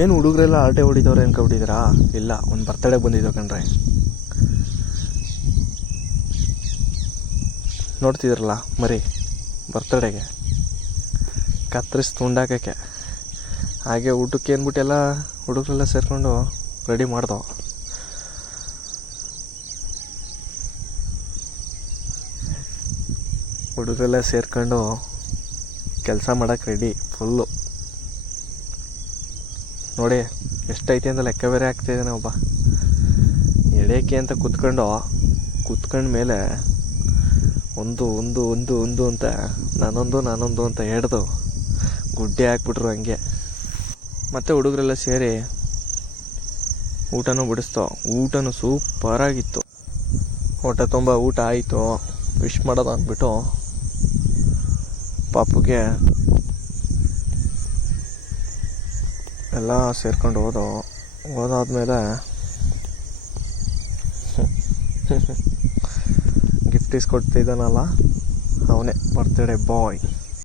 ಏನು ಹುಡುಗರೆಲ್ಲ ಆಟೆ ಹೊಡಿದವ್ರೆ ಅನ್ಕೊಬಿಟ್ಟಿದ್ದೀರಾ? ಇಲ್ಲ, ಒಂದು ಬರ್ತಡೇ ಬಂದಿದ್ದೋ ಕಣ್ರೆ. ನೋಡ್ತಿದ್ರಲ್ಲ ಮರಿ, ಬರ್ತಡೇಗೆ ಕತ್ತರಿಸಿ ತುಂಡಾಕಕ್ಕೆ. ಹಾಗೆ ಊಟಕ್ಕೆ ಏನ್ಬಿಟ್ಟೆಲ್ಲ ಹುಡುಗರೆಲ್ಲ ಸೇರಿಕೊಂಡು ರೆಡಿ ಮಾಡ್ದೋ. ಹುಡುಗರೆಲ್ಲ ಸೇರ್ಕೊಂಡು ಕೆಲಸ ಮಾಡೋಕ್ಕೆ ರೆಡಿ ಫುಲ್ಲು. ನೋಡಿ ಎಷ್ಟೈತೆ ಅಂತ ಲೆಕ್ಕ ಬೇರೆ ಆಗ್ತಾಯಿದ್ದಾನೆ. ಒಬ್ಬ ಎಳೆಯಕ್ಕೆ ಅಂತ ಕುತ್ಕೊಂಡ ಮೇಲೆ ಒಂದು ಒಂದು ಒಂದು ಒಂದು ಅಂತ ನಾನೊಂದು ಅಂತ ಹಿಡ್ದು ಗುಡ್ಡೆ ಹಾಕ್ಬಿಟ್ರು ಹಂಗೆ. ಮತ್ತು ಹುಡುಗರೆಲ್ಲ ಸೇರಿ ಊಟನೂ ಬಿಡಿಸ್ತೋ. ಊಟನೂ ಸೂಪರಾಗಿತ್ತು. ಹೊಟ್ಟೆ ತುಂಬ ಊಟ ಆಯಿತು. ವಿಶ್ ಮಾಡೋದು ಅಂದ್ಬಿಟ್ಟು ಪಾಪುಗೆ ಎಲ್ಲ ಸೇರ್ಕೊಂಡು ಹೋದಾದ್ಮೇಲೆ ಗಿಫ್ಟ್ ಇಸ್ಕೊಡ್ತಿದ್ದಾನಲ್ಲ, ಅವನೇ ಬರ್ತ್ಡೇ ಬಾಯ್.